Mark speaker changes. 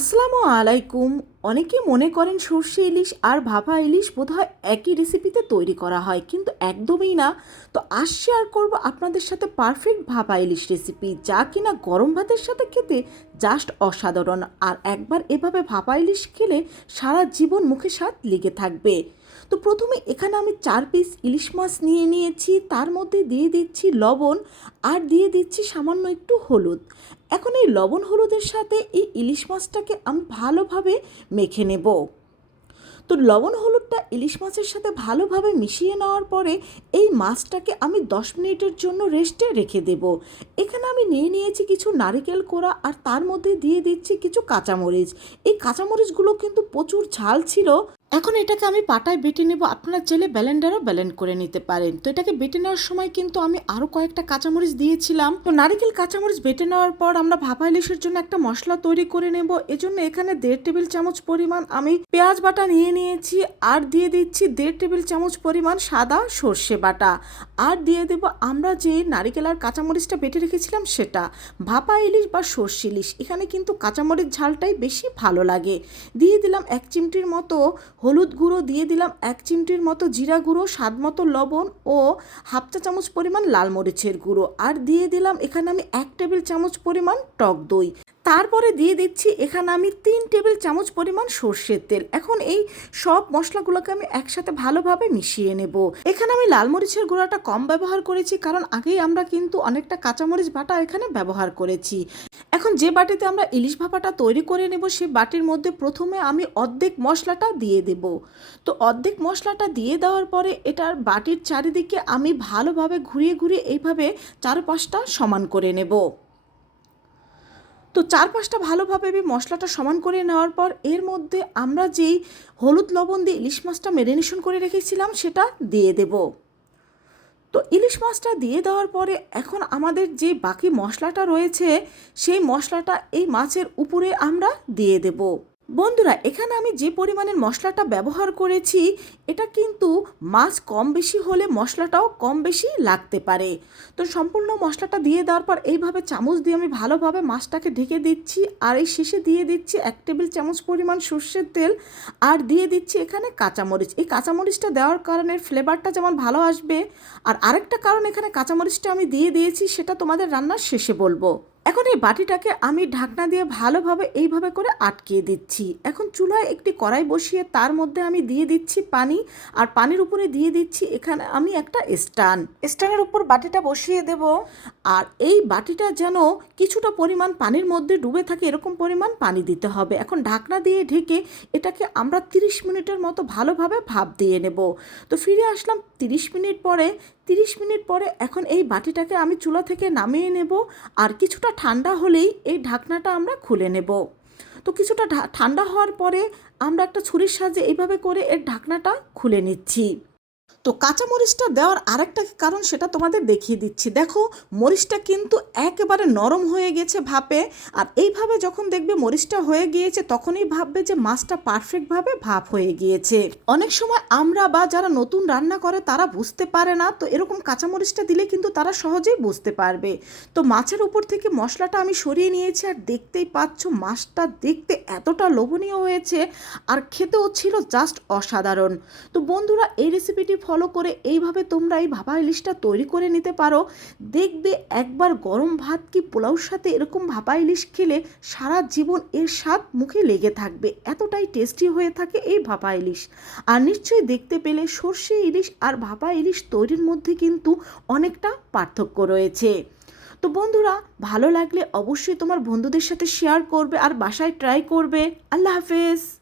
Speaker 1: আসসালামু আলাইকুম। অনেকে মনে করেন সর্ষে ইলিশ আর ভাপা ইলিশ বোধহয় একই রেসিপিতে তৈরি করা হয়, কিন্তু একদমই না। তো আজ শেয়ার করব আপনাদের সাথে পারফেক্ট ভাপা ইলিশ রেসিপি যা কিনা গরম ভাতের সাথে খেতে জাস্ট অসাধারণ। আর একবার এভাবে ভাপা ইলিশ খেলে সারা জীবন মুখে স্বাদ লেগে থাকবে। তো প্রথমে এখানে আমি চার পিস ইলিশ মাছ নিয়ে নিয়েছি, তার মধ্যে দিয়ে দিচ্ছি লবণ আর দিয়ে দিচ্ছি সামান্য একটু হলুদ। এখন এই লবণ হলুদের সাথে এই ইলিশ মাছটাকে আমি ভালোভাবে মেখে নেব। তো লবণ হলুদটা ইলিশ মাছের সাথে ভালোভাবে মিশিয়ে নেওয়ার পরে এই মাছটাকে আমি দশ মিনিটের জন্য রেস্টে রেখে দেব। এখানে আমি নিয়ে নিয়েছি কিছু নারিকেল কোড়া আর তার মধ্যে দিয়ে দিচ্ছি কিছু কাঁচামরিচ। এই কাঁচামরিচগুলো কিন্তু প্রচুর ঝাল ছিল। এখন এটাকে আমি পাটায় বেটে নেব। আপনারা চাইলে ব্যালেন্ডারও ব্যালেন্ড করে নিতে পারেন। তো এটাকে বেটে নেওয়ার সময় কিন্তু আমি আরও কয়েকটা কাঁচামরিচ দিয়েছিলাম। তো নারিকেল কাঁচামরিচ বেটে নেওয়ার পর আমরা ভাপা ইলিশের জন্য একটা মশলা তৈরি করে নেব। এজন্য এখানে দেড় টেবিল চামচ পরিমাণ আমি পেঁয়াজ বাটা নিয়ে নিয়েছি আর দিয়ে দিচ্ছি দেড় টেবিল চামচ পরিমাণ সাদা সর্ষে বাটা। আর দিয়ে দেব আমরা যে নারিকেল আর কাঁচামরিচটা বেটে রেখেছিলাম সেটা। ভাপা ইলিশ বা সর্ষে ইলিশ। এখানে কিন্তু কাঁচামরিচ ঝালটাই বেশি ভালো লাগে। দিয়ে দিলাম এক চিমটির মতো হলুদ গুঁড়ো দিয়ে দিলাম এক চিমটির মতো জিরা গুঁড়ো, স্বাদ মতো লবণ ও হাফ চা চামচ পরিমাণ লাল মরিচের গুঁড়ো। আর দিয়ে দিলাম এখানে আমি এক টেবিল চামচ পরিমাণ টক দই। তারপরে দিয়ে দিচ্ছি এখানে আমি তিন টেবিল চামচ পরিমাণ সর্ষের তেল। এখন এই সব মশলাগুলোকে আমি একসাথে ভালোভাবে মিশিয়ে নেব। এখানে আমি লাল মরিচের গুঁড়াটা কম ব্যবহার করেছি, কারণ আগেই আমরা কিন্তু অনেকটা কাঁচামরিচ বাটা এখানে ব্যবহার করেছি। এখন যে বাটিতে আমরা ইলিশ ভাপাটা তৈরি করে নেব সেই বাটির মধ্যে প্রথমে আমি অর্ধেক মশলাটা দিয়ে দেব। তো অর্ধেক মশলাটা দিয়ে দেওয়ার পরে এটার বাটির চারিদিকে আমি ভালোভাবে ঘুরিয়ে ঘুরিয়ে এইভাবে চারপাশটা সমান করে নেব। তো চার পাঁচটা ভালোভাবে আমি মশলাটা সমান করে নেওয়ার পর এর মধ্যে আমরা যেই হলুদ লবণ দিয়ে ইলিশ মাছটা ম্যারিনেশন করে রেখেছিলাম, সেটা দিয়ে দেব। তো ইলিশ মাছটা দিয়ে দেওয়ার পরে এখন আমাদের যে বাকি মশলাটা রয়েছে, সেই মশলাটা এই মাছের উপরে আমরা দিয়ে দেব। বন্ধুরা, এখানে আমি যে পরিমাণের মশলাটা ব্যবহার করেছি, এটা কিন্তু মাছ কম বেশি হলে মশলাটাও কম বেশি লাগতে পারে। তো সম্পূর্ণ মশলাটা দিয়ে দেওয়ার পর এইভাবে চামচ দিয়ে আমি ভালোভাবে মাছটাকে ঢেকে দিচ্ছি আর এই শেষে দিয়ে দিচ্ছি এক টেবিল চামচ পরিমাণ সর্ষের তেল আর দিয়ে দিচ্ছি এখানে কাঁচামরিচ। এই কাঁচামরিচটা দেওয়ার কারণে ফ্লেভারটা যেমন ভালো আসবে, আর আরেকটা কারণ এখানে কাঁচামরিচটা আমি দিয়ে দিয়েছি, সেটা তোমাদের রান্নার শেষে বলব। এখন এই বাটিটাকে আমি ঢাকনা দিয়ে ভালোভাবে এইভাবে করে আটকিয়ে দিচ্ছি। এখন চুলায় একটি কড়াই বসিয়ে তার মধ্যে আমি দিয়ে দিচ্ছি পানি আর পানির উপরে দিয়ে দিচ্ছি এখানে আমি একটা স্টান। স্টানের উপর বাটিটা বসিয়ে দেব। আর এই বাটিটা যেন কিছুটা পরিমাণ পানির মধ্যে ডুবে থাকে এরকম পরিমাণ পানি দিতে হবে। এখন ঢাকনা দিয়ে ঢেকে এটাকে আমরা 30 মিনিটের মতো ভালোভাবে ভাপ দিয়ে নেব। তো ফিরে আসলাম 30 মিনিট পরে 30 মিনিট পরে এখন এই বাটিটাকে আমি চুলা থেকে নামিয়ে নেব আর কিছুটা ঠান্ডা হলেই এই ঢাকনাটা আমরা খুলে নেব। তো কিছুটা ঠান্ডা হওয়ার পরে আমরা একটা ছুরির সাহায্যে এইভাবে করে এর ঢাকনাটা খুলে নিচ্ছি। তো কাঁচা মরিচটা দেওয়ার আরেকটা কারণ সেটা তোমাদের দেখিয়ে দিচ্ছি। দেখো, মরিচটা কিন্তু একেবারে নরম হয়ে গেছে ভাপে, আর এইভাবে যখন দেখবে মরিচটা হয়ে গিয়েছে, তখনই ভাববে যে মাছটা পারফেক্টভাবে ভাপ হয়ে গিয়েছে। অনেক সময় আমরা বা যারা নতুন রান্না করে, তারা বুঝতে পারে না, তো এরকম কাঁচা মরিচটা দিলে কিন্তু তারা সহজেই বুঝতে পারবে। তো মাছের উপর থেকে মশলাটা আমি সরিয়ে নিয়েছি, আর দেখতেই পাচ্ছ মাছটা দেখতে এতটা লোভনীয় হয়েছে, আর খেতেও ছিল জাস্ট অসাধারণ। তো বন্ধুরা, এই রেসিপিটি ফলো করে এইভাবে তোমরা এই ভাপা ইলিশটা তৈরি করে নিতে পারো। দেখবে একবার গরম ভাত কি পোলাওর সাথে এরকম ভাপা ইলিশ খেলে সারা জীবন এর স্বাদ মুখে লেগে থাকবে। এতটাই টেস্টি হয়ে থাকে এই ভাপা ইলিশ। আর নিশ্চয়ই দেখতে পেলে সর্ষে ইলিশ আর ভাপা ইলিশ তৈরির মধ্যে কিন্তু অনেকটা পার্থক্য রয়েছে। তো বন্ধুরা, ভালো লাগলে অবশ্যই তোমার বন্ধুদের সাথে শেয়ার করবে আর বাসায় ট্রাই করবে। আল্লাহ হাফেজ।